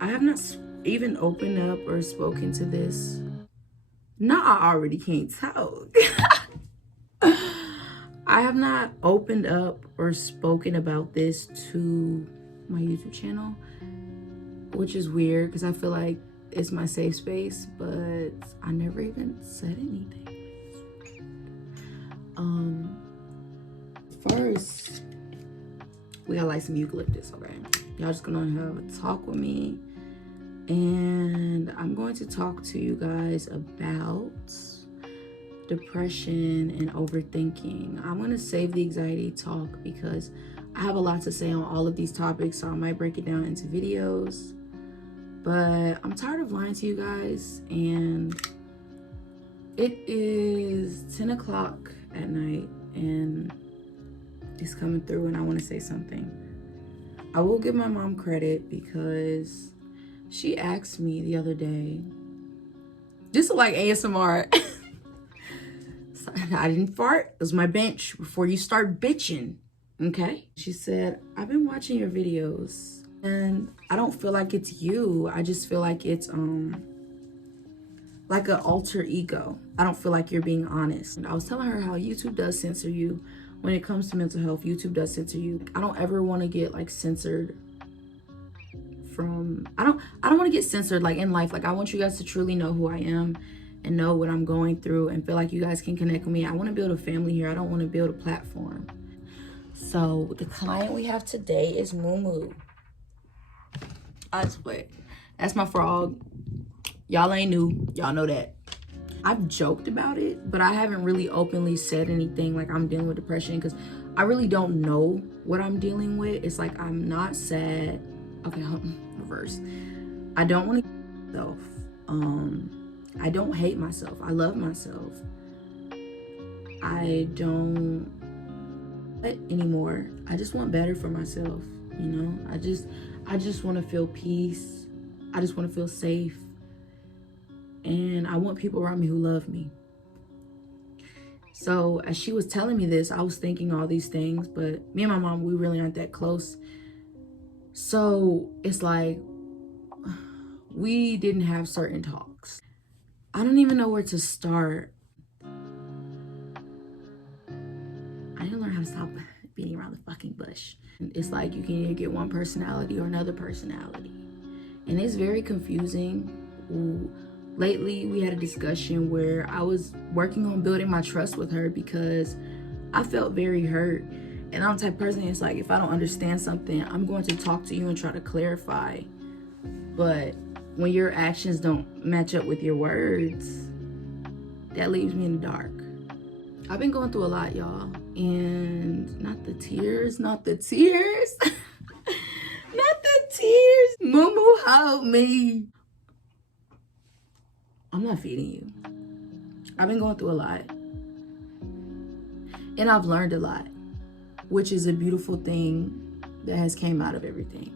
I have not even opened up or spoken to this. No, I already can't talk. I have not opened up or spoken about this to my YouTube channel, which is weird because I feel like it's my safe space, but I never even said anything. First, we got like some eucalyptus, okay? Y'all just gonna have a talk with me, and I'm going to talk to you guys about depression and overthinking. I'm gonna save the anxiety talk because I have a lot to say on all of these topics, so I might break it down into videos. But I'm tired of lying to you guys, and it is 10 o'clock at night, and it's coming through, and I want to say something. I will give my mom credit because she asked me the other day, just like ASMR. I didn't fart. It was my bench before you start bitching, okay? She said, I've been watching your videos and I don't feel like it's you. I just feel like it's like an alter ego. I don't feel like you're being honest. And I was telling her how YouTube does censor you. When it comes to mental health, YouTube does censor you. I don't ever want to get like censored from, I don't want to get censored like in life. Like I want you guys to truly know who I am and know what I'm going through and feel like you guys can connect with me. I want to build a family here. I don't want to build a platform. So the client we have today is Moo. I swear. That's my frog. Y'all ain't new. Y'all know that. I've joked about it, but I haven't really openly said anything like I'm dealing with depression because I really don't know what I'm dealing with. It's like I'm not sad. Okay, reverse. I don't want to myself. I don't hate myself. I love myself. I don't anymore. I just want better for myself, you know? I just want to feel peace. I just want to feel safe. And I want people around me who love me. So as she was telling me this, I was thinking all these things, but me and my mom, we really aren't that close. So it's like, we didn't have certain talks. I don't even know where to start. I need to learn how to stop beating around the fucking bush. It's like you can either get one personality or another personality. And it's very confusing. Lately, we had a discussion where I was working on building my trust with her because I felt very hurt. And I'm the type of person, it's like, if I don't understand something, I'm going to talk to you and try to clarify. But when your actions don't match up with your words, that leaves me in the dark. I've been going through a lot, y'all. And not the tears. Not the tears. Moo, help me. I'm not feeding you. I've been going through a lot. And I've learned a lot, which is a beautiful thing that has came out of everything.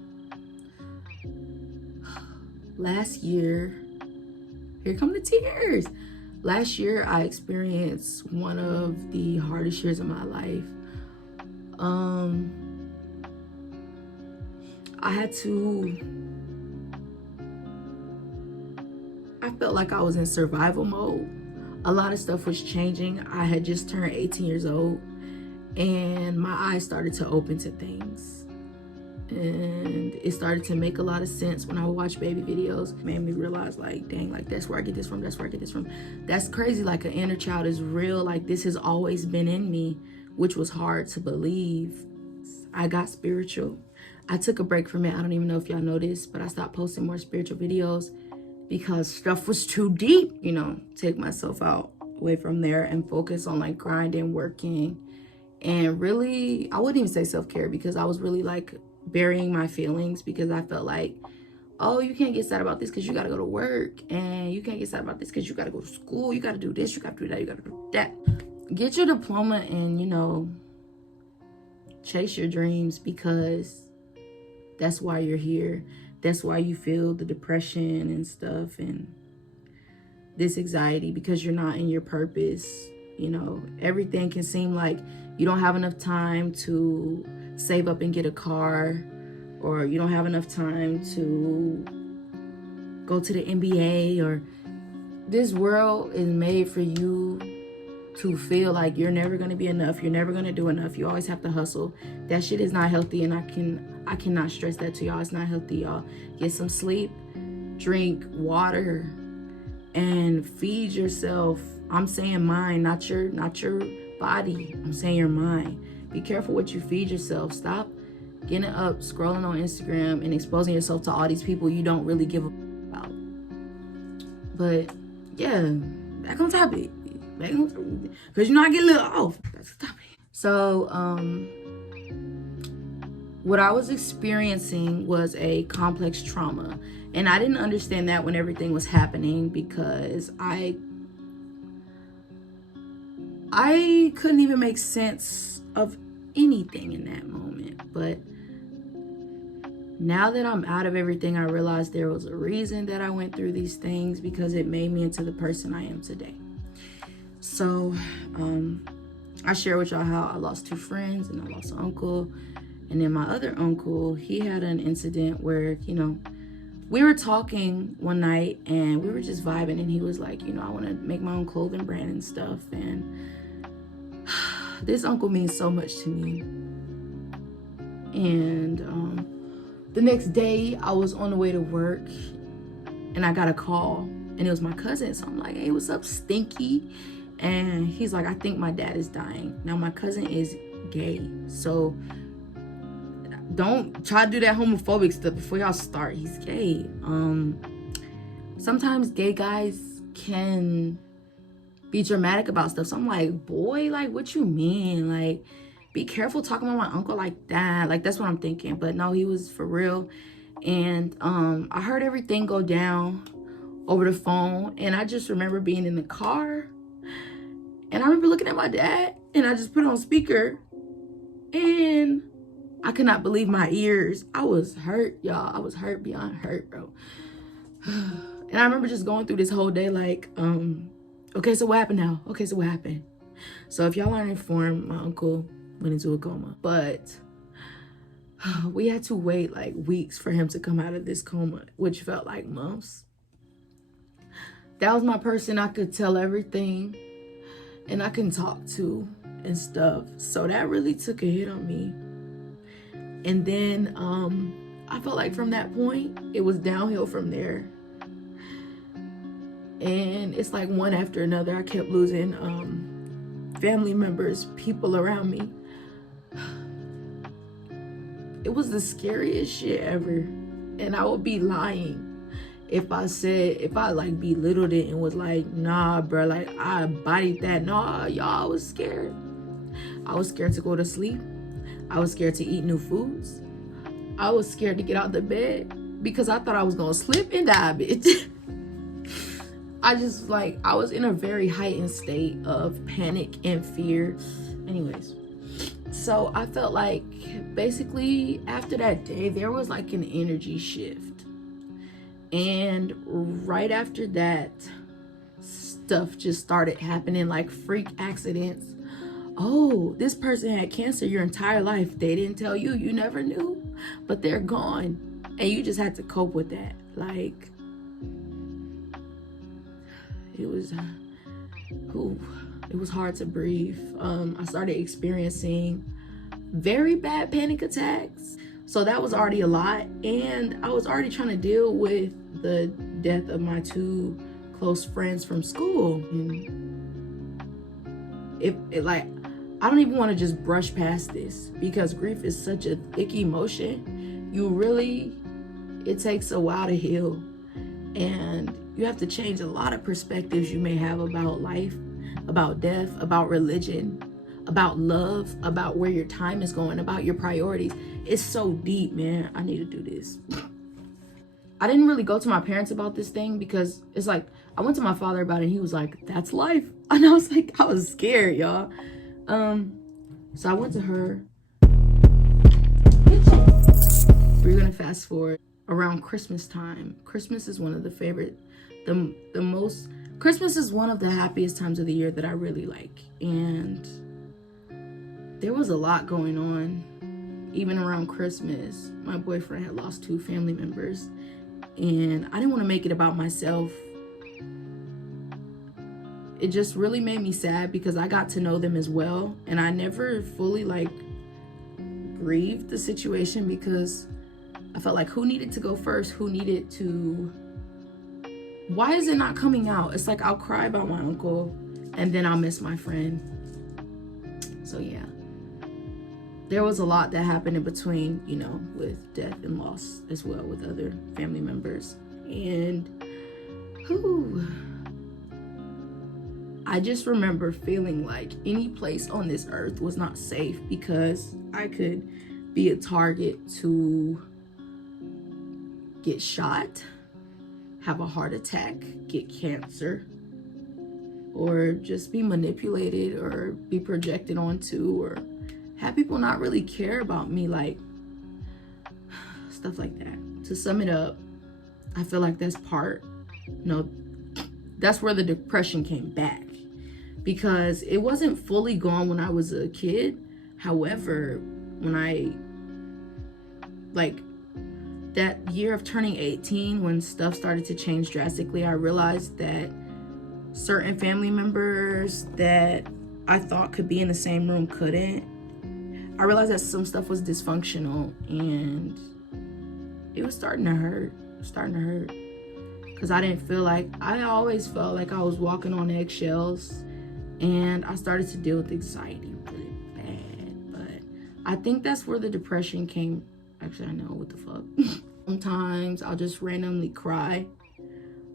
Last year, here come the tears. Last year, I experienced one of the hardest years of my life. I felt like I was in survival mode. A lot of stuff was changing. I had just turned 18 years old and my eyes started to open to things. And it started to make a lot of sense when I would watch baby videos. It made me realize like, dang, like that's where I get this from, that's where I get this from. That's crazy, like an inner child is real. Like this has always been in me, which was hard to believe. I got spiritual. I took a break from it. I don't even know if y'all know this, but I stopped posting more spiritual videos because stuff was too deep, you know, take myself out away from there and focus on like grinding, working, and really, I wouldn't even say self-care because I was really like burying my feelings because I felt like, oh, you can't get sad about this because you got to go to work, and you can't get sad about this because you got to go to school, you got to do this, you got to do that, you got to do that. Get your diploma and, you know, chase your dreams because that's why you're here. That's why you feel the depression and stuff and this anxiety because you're not in your purpose. You know, everything can seem like you don't have enough time to save up and get a car, or you don't have enough time to go to the NBA, or this world is made for you to feel like you're never going to be enough. You're never going to do enough. You always have to hustle. That shit is not healthy, and I cannot stress that to y'all. It's not healthy, y'all. Get some sleep, drink water, and feed yourself. I'm saying mind, not your body. I'm saying your mind. Be careful what you feed yourself. Stop getting up, scrolling on Instagram, and exposing yourself to all these people you don't really give a about. But yeah, back on topic. Because I get a little off. That's the topic. So, what I was experiencing was a complex trauma. And I didn't understand that when everything was happening, because I couldn't even make sense of anything in that moment. But now that I'm out of everything, I realized there was a reason that I went through these things, because it made me into the person I am today. So I share with y'all how I lost 2 friends, and I lost an uncle. And then my other uncle, he had an incident where, we were talking one night and we were just vibing, and he was like, I want to make my own clothing brand and stuff. And this uncle means so much to me. And the next day I was on the way to work and I got a call, and it was my cousin. So I'm like, hey, what's up, Stinky? And he's like, I think my dad is dying. Now, my cousin is gay, so don't try to do that homophobic stuff before y'all start. He's gay. Sometimes gay guys can be dramatic about stuff. So I'm like, boy, like, what you mean? Like, be careful talking about my uncle like that. Like, that's what I'm thinking. But no, he was for real. And I heard everything go down over the phone, and I just remember being in the car, and I remember looking at my dad, and I just put it on speaker, and I could not believe my ears. I was hurt, y'all. I was hurt beyond hurt, bro. And I remember just going through this whole day like, okay, so what happened now? Okay, so what happened? So if y'all aren't informed, my uncle went into a coma. But we had to wait like weeks for him to come out of this coma, which felt like months. That was my person I could tell everything and I can talk to and stuff. So that really took a hit on me. And then I felt like from that point, it was downhill from there. And it's like one after another, I kept losing family members, people around me. It was the scariest shit ever. And I would be lying if I like belittled it and was like, nah, bro, like I bodied that. Nah, y'all, I was scared. I was scared to go to sleep. I was scared to eat new foods. I was scared to get out the bed because I thought I was gonna slip and die, bitch. I was in a very heightened state of panic and fear. Anyways, so I felt like basically after that day, there was like an energy shift. And right after that, stuff just started happening, like freak accidents. Oh, this person had cancer your entire life. They didn't tell you. You never knew. But they're gone. And you just had to cope with that. Like, it was hard to breathe. I started experiencing very bad panic attacks. So that was already a lot. And I was already trying to deal with the death of my 2 close friends from school. And I don't even want to just brush past this because grief is such a thick emotion. It takes a while to heal. And you have to change a lot of perspectives you may have about life, about death, about religion, about love, about where your time is going, about your priorities. It's so deep, man. I need to do this. I didn't really go to my parents about this thing because it's like, I went to my father about it and he was like, that's life. And I was scared, y'all. So I went to her. We're gonna fast forward around Christmas time. Christmas is one of the favorite, Christmas is one of the happiest times of the year that I really like. And there was a lot going on. Even around Christmas, my boyfriend had lost 2 family members. and I didn't want to make it about myself. It just really made me sad because I got to know them as well, and I never fully like grieved the situation because I felt like who needed to go first, who needed to, why is it not coming out? It's like I'll cry about my uncle and then I'll miss my friend. So yeah, there was a lot that happened in between, you know, with death and loss as well with other family members. And I just remember feeling like any place on this earth was not safe because I could be a target to get shot, have a heart attack, get cancer, or just be manipulated or be projected onto, or have people not really care about me, like stuff like that. To sum it up, I feel like that's that's where the depression came back, because it wasn't fully gone when I was a kid. However, when I, like, that year of turning 18, when stuff started to change drastically, I realized that certain family members that I thought could be in the same room couldn't. I realized that some stuff was dysfunctional, and it was starting to hurt. Because I always felt like I was walking on eggshells, and I started to deal with anxiety really bad. But I think that's where the depression came. Actually, I know, what the fuck. Sometimes I'll just randomly cry.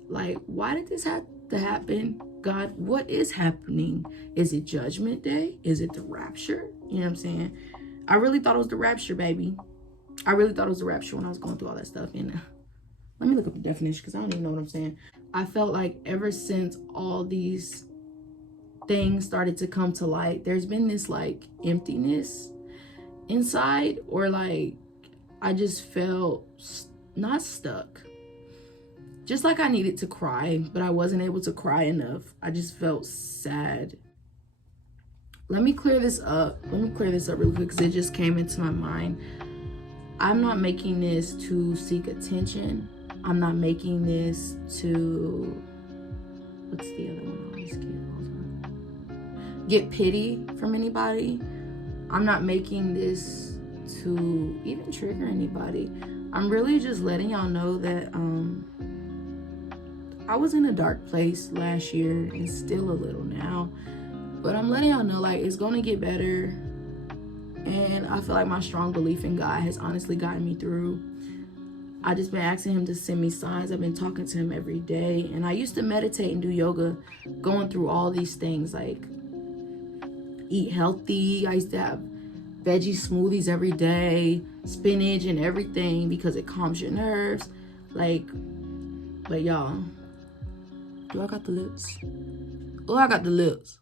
Like, why did this have to happen? God, what is happening? Is it Judgment Day? Is it the rapture? You know what I'm saying? I really thought it was the rapture, baby. I really thought it was the rapture when I was going through all that stuff. And let me look up the definition because I don't even know what I'm saying. I felt like ever since all these things started to come to light, there's been this like emptiness inside, or like I just felt not stuck. Just like I needed to cry, but I wasn't able to cry enough. I just felt sad. Let me clear this up real quick because it just came into my mind. I'm not making this to seek attention. I'm not making this to, what's the other one I always get pity from anybody. I'm not making this to even trigger anybody. I'm really just letting y'all know that I was in a dark place last year and still a little now, but I'm letting y'all know like it's gonna get better. And I feel like my strong belief in God has honestly gotten me through. I just been asking him to send me signs. I've been talking to him every day, and I used to meditate and do yoga, going through all these things, like eat healthy. I used to have veggie smoothies every day, spinach and everything, because it calms your nerves. Like, but y'all, do I got the lips? Oh, I got the lips.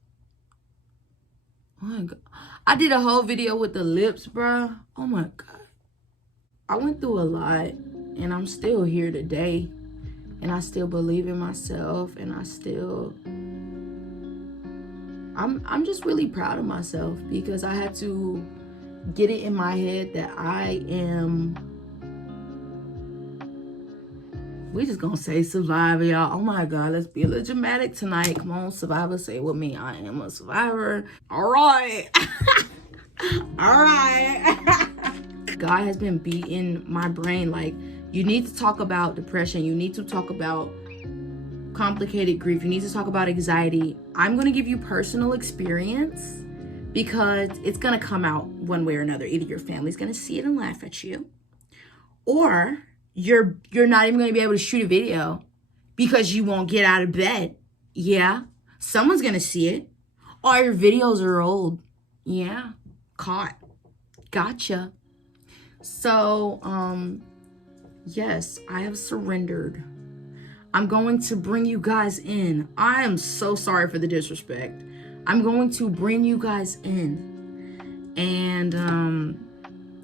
Oh my God. I did a whole video with the lips, bruh. Oh my God. I went through a lot, and I'm still here today, and I still believe in myself, and I'm just really proud of myself, because I had to get it in my head that I am, we just gonna say survivor, y'all. Oh my God, let's be a little dramatic tonight. Come on, survivor, say it with me. I am a survivor. All right. All right. God has been beating my brain like, you need to talk about depression. You need to talk about complicated grief. You need to talk about anxiety. I'm going to give you personal experience, because it's going to come out one way or another. Either your family's going to see it and laugh at you, or you're not even going to be able to shoot a video because you won't get out of bed. Yeah. Someone's going to see it. Or your videos are old. Yeah. Caught. Gotcha. So, yes, I have surrendered. I'm going to bring you guys in. I am so sorry for the disrespect. I'm going to bring you guys in and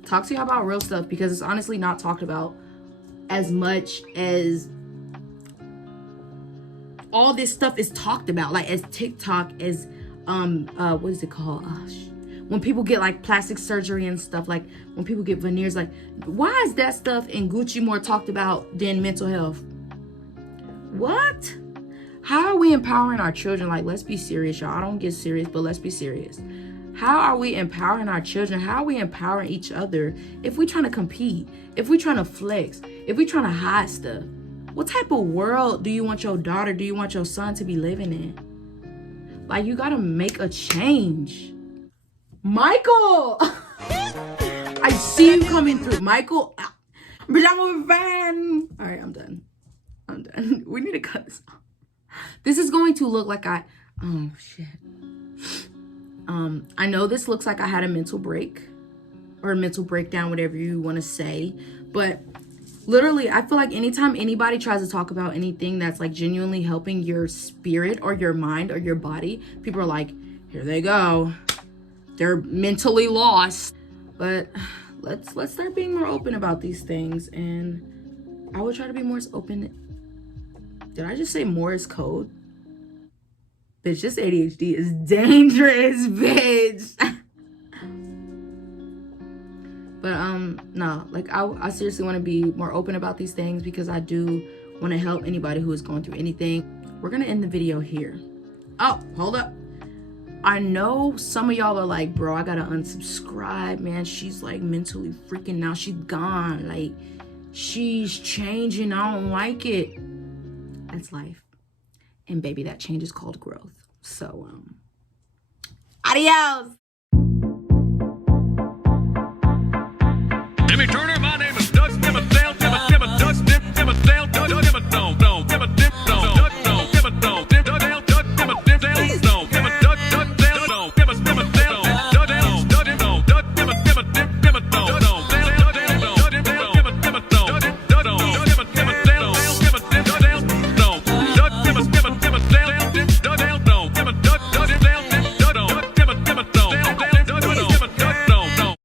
talk to y'all about real stuff, because it's honestly not talked about as much as all this stuff is talked about, like as TikTok, as what is it called? when people get like plastic surgery and stuff, like when people get veneers, like why is that stuff in Gucci more talked about than mental health? What? How are we empowering our children? Like, let's be serious, y'all. I don't get serious, but let's be serious. How are we empowering our children? How are we empowering each other if we're trying to compete, if we're trying to flex, if we're trying to hide stuff? What type of world do you want your daughter, do you want your son to be living in? Like, you gotta make a change. Michael! I see you coming through. Michael, but I'm a fan. All right, I'm done. We need to cut this off. This is going to look like oh shit. I know this looks like I had a mental break or a mental breakdown, whatever you want to say, but literally, I feel like anytime anybody tries to talk about anything that's like genuinely helping your spirit or your mind or your body, people are like, here they go. They're mentally lost. But let's start being more open about these things, and I will try to be more open. Did I just say Morse code? Bitch, this ADHD is dangerous, bitch. But no, like I seriously want to be more open about these things because I do want to help anybody who is going through anything. We're gonna end the video here. Oh, hold up. I know some of y'all are like, bro, I gotta unsubscribe, man. She's like mentally freaking now. She's gone. Like, she's changing. I don't like it. That's life. And baby, that change is called growth. So, adios. Jimmy Turner.